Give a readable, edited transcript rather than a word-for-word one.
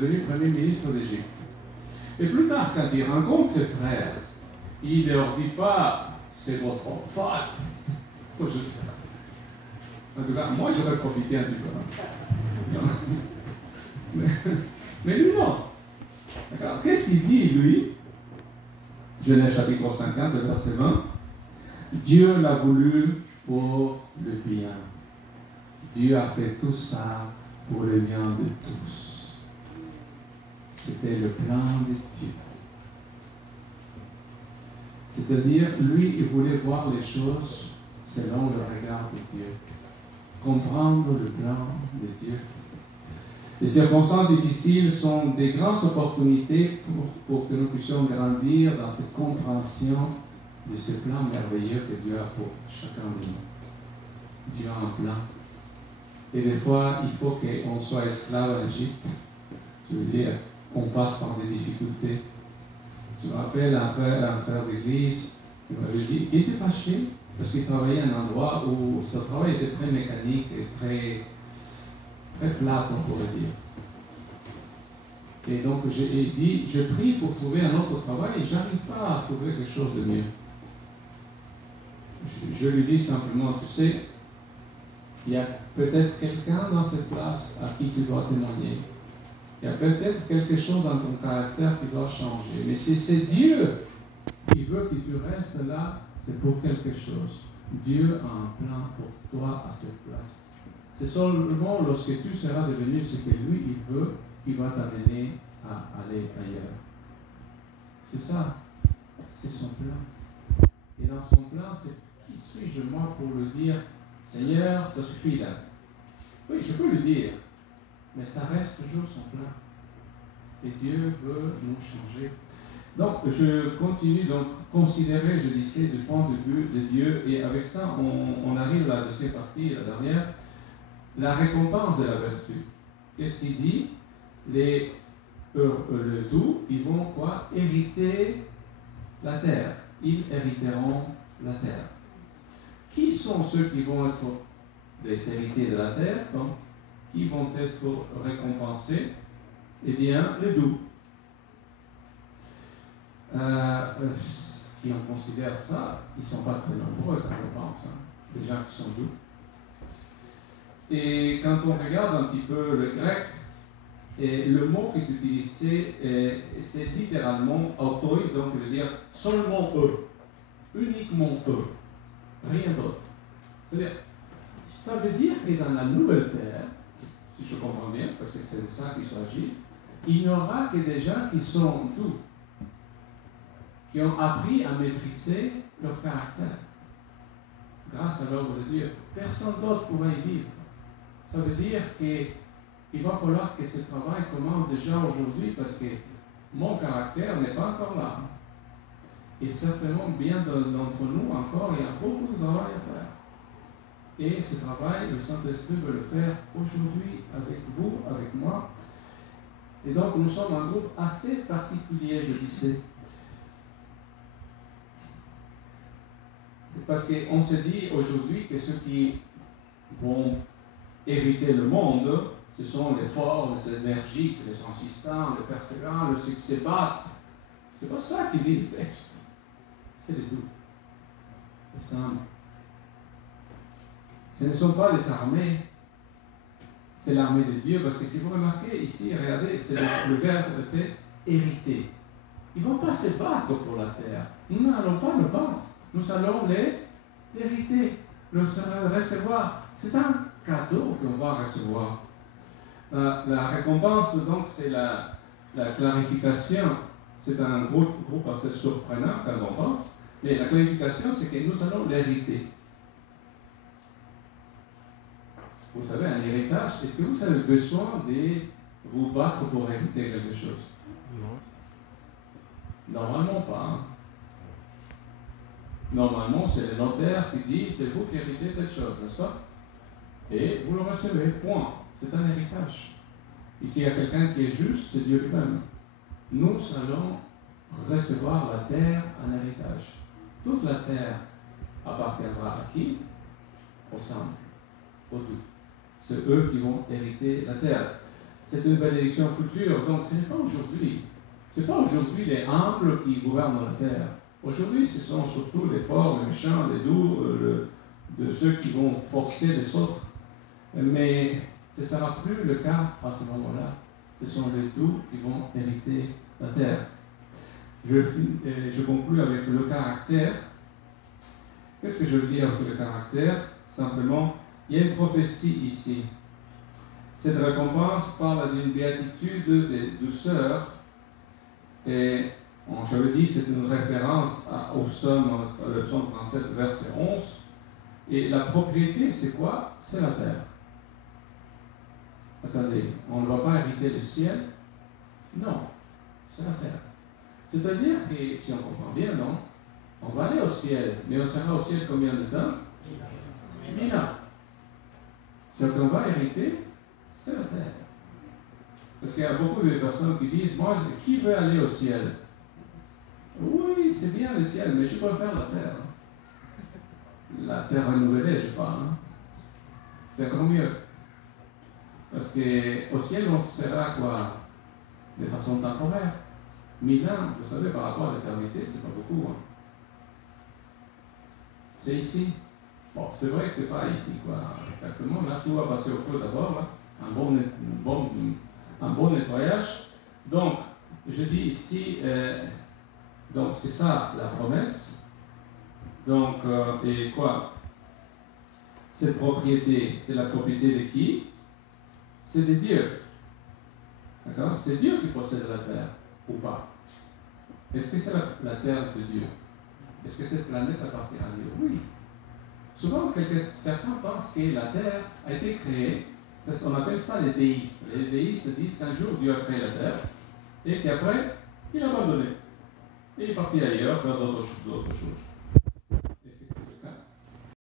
devenu Premier ministre d'Égypte. Et plus tard, quand il rencontre ses frères, il ne leur dit pas « c'est votre faute ». Je sais pas. En tout cas, moi, j'aurais profité un petit peu. Mais lui, non. D'accord. Qu'est-ce qu'il dit, lui? Genèse chapitre 50, verset 20. Dieu l'a voulu pour le bien. Dieu a fait tout ça pour le bien de tous. C'était le plan de Dieu. C'est-à-dire, lui, il voulait voir les choses selon le regard de Dieu. Comprendre le plan de Dieu. Les circonstances difficiles sont des grandes opportunités pour que nous puissions grandir dans cette compréhension de ce plan merveilleux que Dieu a pour chacun de nous. Dieu a un plan. Et des fois, il faut qu'on soit esclave en Égypte. Je veux dire, on passe par des difficultés. Je me rappelle un frère d'église qui m'avait dit qu'il était fâché parce qu'il travaillait à un endroit où ce travail était très mécanique et très plat, on pourrait dire. Et donc, j'ai dit, je prie pour trouver un autre travail et je n'arrive pas à trouver quelque chose de mieux. Je lui dis simplement, tu sais, il y a peut-être quelqu'un dans cette place à qui tu dois témoigner. Il y a peut-être quelque chose dans ton caractère qui doit changer. Mais si c'est Dieu qui veut que tu restes là, c'est pour quelque chose. Dieu a un plan pour toi à cette place. C'est seulement lorsque tu seras devenu ce que lui, il veut, qu'il va t'amener à aller ailleurs. C'est ça. C'est son plan. Et dans son plan, c'est qui suis-je moi pour lui dire, Seigneur, ça suffit là. Oui, je peux lui dire, mais ça reste toujours son plan. Et Dieu veut nous changer. Donc, je continue donc considérer, je disais, du point de vue de Dieu. Et avec ça, on arrive à la deuxième partie, la dernière, la récompense de la vertu. Qu'est-ce qu'il dit? Les doux, ils vont quoi? Hériter la terre. Ils hériteront la terre. Qui sont ceux qui vont être les héritiers de la terre? Donc, qui vont être récompensés? Eh bien, les doux. Si on considère ça, ils ne sont pas très nombreux quand on pense, hein, les gens qui sont doux. Et quand on regarde un petit peu le grec, et le mot qui est utilisé, c'est littéralement autoi, donc il veut dire seulement eux, uniquement eux, rien d'autre. C'est-à-dire, ça veut dire que dans la nouvelle terre, si je comprends bien, parce que c'est de ça qu'il s'agit, il n'y aura que des gens qui sont doux, qui ont appris à maîtriser leur caractère. Grâce à l'œuvre de Dieu, personne d'autre pourra y vivre. Ça veut dire qu'il va falloir que ce travail commence déjà aujourd'hui parce que mon caractère n'est pas encore là. Et certainement, bien d'entre nous encore, il y a beaucoup de travail à faire. Et ce travail, le Saint-Esprit veut le faire aujourd'hui avec vous, avec moi. Et donc, nous sommes un groupe assez particulier, je disais. C'est parce qu'on se dit aujourd'hui que ceux qui vont hériter le monde, ce sont les forts, les énergiques, les insistants, les persévérants, ceux qui se battent. C'est pas ça qui dit le texte. C'est les doux, les simples. Ce ne sont pas les armées, c'est l'armée de Dieu, parce que si vous remarquez ici, regardez, c'est le verbe, c'est hériter. Ils ne vont pas se battre pour la terre. Nous n'allons pas nous battre. Nous allons les hériter, le recevoir. C'est un cadeau qu'on va recevoir. La récompense, donc, c'est la clarification. C'est un groupe assez surprenant quand on pense. Mais la clarification, c'est que nous allons l'hériter. Vous savez, un héritage, est-ce que vous avez besoin de vous battre pour hériter quelque chose? Non. Normalement pas. Hein? Normalement, c'est le notaire qui dit, c'est vous qui héritez telle chose, n'est-ce pas? Et vous le recevez, point. C'est un héritage. Ici, il y a quelqu'un qui est juste, c'est Dieu lui-même. Nous allons recevoir la terre en héritage. Toute la terre appartiendra à qui? Aux simples, aux doux. C'est eux qui vont hériter la terre. c'est une bénédiction future, donc ce n'est pas aujourd'hui. Ce n'est pas aujourd'hui les humbles qui gouvernent la terre. Aujourd'hui, ce sont surtout les forts, les méchants, les doux, de ceux qui vont forcer les autres. Mais ce ne sera plus le cas à ce moment-là. Ce sont les doux qui vont hériter la terre. Je conclue avec le caractère. Qu'est-ce que je veux dire avec le caractère? Simplement, il y a une prophétie ici. Cette récompense parle d'une béatitude de douceur. Et je le dis, c'est une référence au psaume 37, verset 11. Et la propriété, c'est quoi? C'est la terre. Attendez, on ne va pas hériter le ciel? Non, c'est la terre. C'est-à-dire que, si on comprend bien, non, on va aller au ciel, mais on sera au ciel combien de temps? 1000 ans. Ce qu'on va hériter, c'est la terre. Parce qu'il y a beaucoup de personnes qui disent, moi, qui veut aller au ciel? Oui, c'est bien le ciel, mais je préfère la terre. La terre renouvelée, je parle. C'est encore mieux. Parce qu'au ciel, on sera quoi? De façon temporaire. 1000 ans, vous savez, par rapport à l'éternité, c'est pas beaucoup. C'est ici. Bon, c'est vrai que c'est pas ici, quoi. Exactement. Là, tout va passer au feu d'abord. Un bon nettoyage. Donc, je dis ici, donc c'est ça la promesse. Donc, et quoi? Cette propriété, c'est la propriété de qui? C'est de Dieu. D'accord? C'est Dieu qui possède la terre, ou pas? Est-ce que c'est la terre de Dieu? Est-ce que cette planète appartient à Dieu? Oui. Souvent, certains pensent que la terre a été créée, on appelle ça les déistes. Les déistes disent qu'un jour Dieu a créé la terre et qu'après, il a abandonné. Et il est parti ailleurs faire d'autres choses.